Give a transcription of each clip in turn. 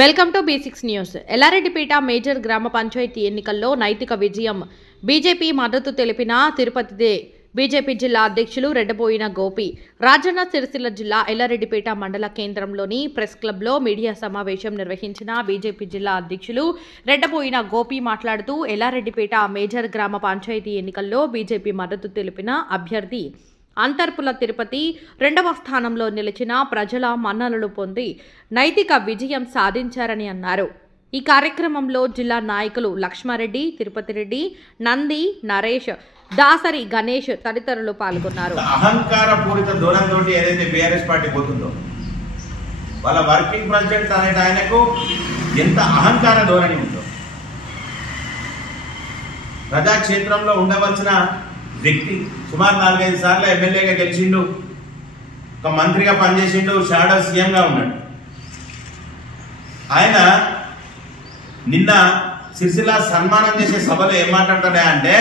Welcome to B six news. Yellareddypet major గ్రామ పంచాయతీ ఎన్నికల్లో నైతిక విజయం. బీజేపీ మద్దతు తెలిపిన తిరుపతిదే. బీజేపీ జిల్లా అధ్యక్షులు రెడ్డబోయిన గోపి. రాజన్న సిరిసిల్ల జిల్లా ఎల్లారెడ్డిపేట మండల కేంద్రంలోని ప్రెస్ క్లబ్లో మీడియా సమావేశం నిర్వహించిన బీజేపీ జిల్లా అధ్యక్షులు రెడ్డబోయిన గోపి మాట్లాడుతూ ఎల్లారెడ్డిపేట మేజర్ గ్రామ పంచాయతీ ఎన్నికల్లో బీజేపీ మద్దతు తెలిపిన అభ్యర్థి అంతర్పుల తిరుపతి రెండవ స్థానంలో నిలిచిన ప్రజల మన్ననలు పొంది నైతిక విజయం సాధించారని అన్నారు. ఈ కార్యక్రమంలో జిల్లా నాయకులు లక్ష్మారెడ్డి తిరుపతి రెడ్డి నంది నరేష్ దాసరి గణేష్ తదితరులు పాల్గొన్నారు. అహంకార పూరిత ధోరణితో ఏదైతే బీఆర్ఎస్ పార్టీ పోతుందో వాళ్ళ వర్కింగ్ ప్రెసిడెంట్ అనే ఆయనకు ఎంత అహంకార ధోరణి ఉందో. ప్రజాక్షేత్రంలో ఉండవలసిన వ్యక్తి సుమారు నాలుగైదు సార్లు ఎమ్మెల్యేగా గెలిచిండు. ఒక మంత్రిగా పనిచేసిండు షాడో సీఎంగా ఉన్నాడు. ఆయన నిన్న సిరిసిల్ల సన్మానం చేసే సభలో ఏం మాట్లాడతాడా అంటే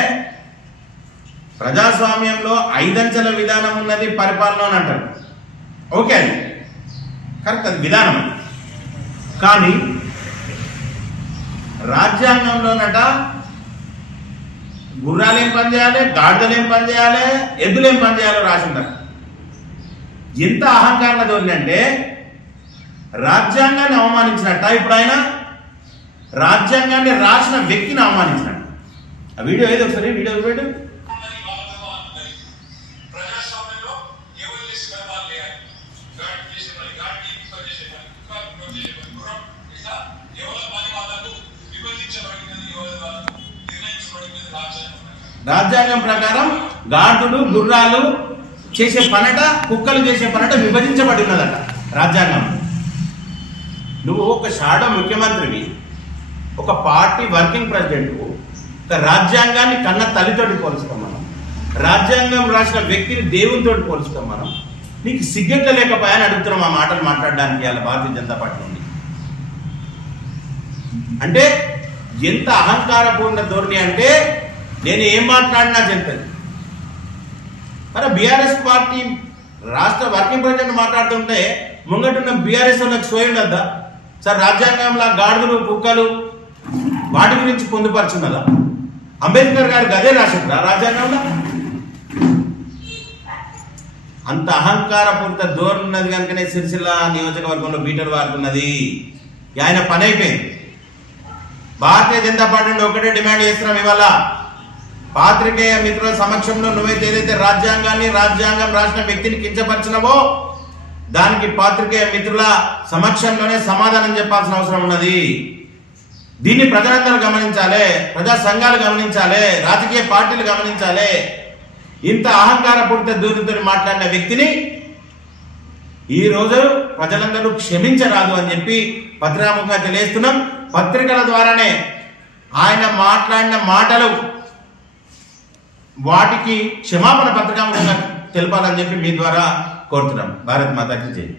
ప్రజాస్వామ్యంలో ఐదంచెల విధానం ఉన్నది పరిపాలన అని అంటాడు. ఓకే అది. కరెక్ట్ అది విధానం కానీ రాజ్యాంగంలోనట గుర్రాలు ఏం పని చేయాలి? గాడిదలు ఏం పని చేయాలి? ఎద్దులు ఏం పని చేయాలో రాసింటారు ఎంత అహంకారణ ధోరణి అంటే రాజ్యాంగాన్ని అవమానించినట్ట. ఇప్పుడు ఆయన రాజ్యాంగాన్ని రాసిన వ్యక్తిని అవమానించినట్టు. ఆ వీడియో ఏదో ఒకసారి? వీడియో వీడియో రాజ్యాంగం ప్రకారం గాడులు గుర్రాలు చేసే పనట కుక్కలు చేసే పనట విభజించబడి ఉన్నదట రాజ్యాంగం. నువ్వు ఒక షాడో ముఖ్యమంత్రివి ఒక పార్టీ వర్కింగ్ ప్రెసిడెంట్ ఒక రాజ్యాంగాన్ని కన్న తల్లితోటి పోలుస్తాం మనం. రాజ్యాంగం రాసిన వ్యక్తిని దేవునితోటి పోలుస్తాం మనం. నీకు సిగ్గెట్ల లేకపోయాని అడుగుతున్నాం ఆ మాటలు మాట్లాడడానికి వాళ్ళ భారతీయ జనతా పార్టీ నుండి. అంటే ఎంత అహంకారపూర్ణ ధోరణి అంటే నేను ఏం మాట్లాడినా చెప్పాను మరి బీఆర్ఎస్ పార్టీ రాష్ట్ర వర్కింగ్ ప్రెసిడెంట్ మాట్లాడుతుంటే ముంగటున్న బీఆర్ఎస్ వాళ్ళకి సోయి ఉండద్దా? సార్ రాజ్యాంగంలో గాడిదలు కుక్కలు వాటి గురించి పొందుపరచున్నదా? అంబేద్కర్ గారు గదే రాసిండ్రా రాజ్యాంగంలో? అంత అహంకారపూరిత ధోరణి ఉన్నది కనుకనే సిరిసిల్ల నియోజకవర్గంలో బీటర్ వాడుతున్నది ఆయన పని అయిపోయింది. భారతీయ జనతా పార్టీ నుండి ఒకటే డిమాండ్ చేస్తున్నాం ఇవాళ. పాత్రికేయ మిత్రుల సమక్షంలో నువ్వైతే ఏదైతే రాజ్యాంగాన్ని రాజ్యాంగం రాసిన వ్యక్తిని కించపరిచినవో దానికి పాత్రికేయ మిత్రుల సమక్షంలోనే సమాధానం చెప్పాల్సిన అవసరం ఉన్నది. దీన్ని ప్రజలందరూ గమనించాలి ప్రజా సంఘాలు గమనించాలి రాజకీయ పార్టీలు గమనించాలి. ఇంత అహంకారపూరిత దూరంతో మాట్లాడిన వ్యక్తిని ఈ రోజు ప్రజలందరూ క్షమించరాదు అని చెప్పి పత్రికాముఖంగా తెలియజేస్తున్నాం. పత్రికల ద్వారానే ఆయన మాట్లాడిన మాటలు వాటికి క్షమాపణ పత్రికాముఖంగా తెలపాలని చెప్పి మీ ద్వారా కోరుతున్నాం. భారత్ మాతాకి జై.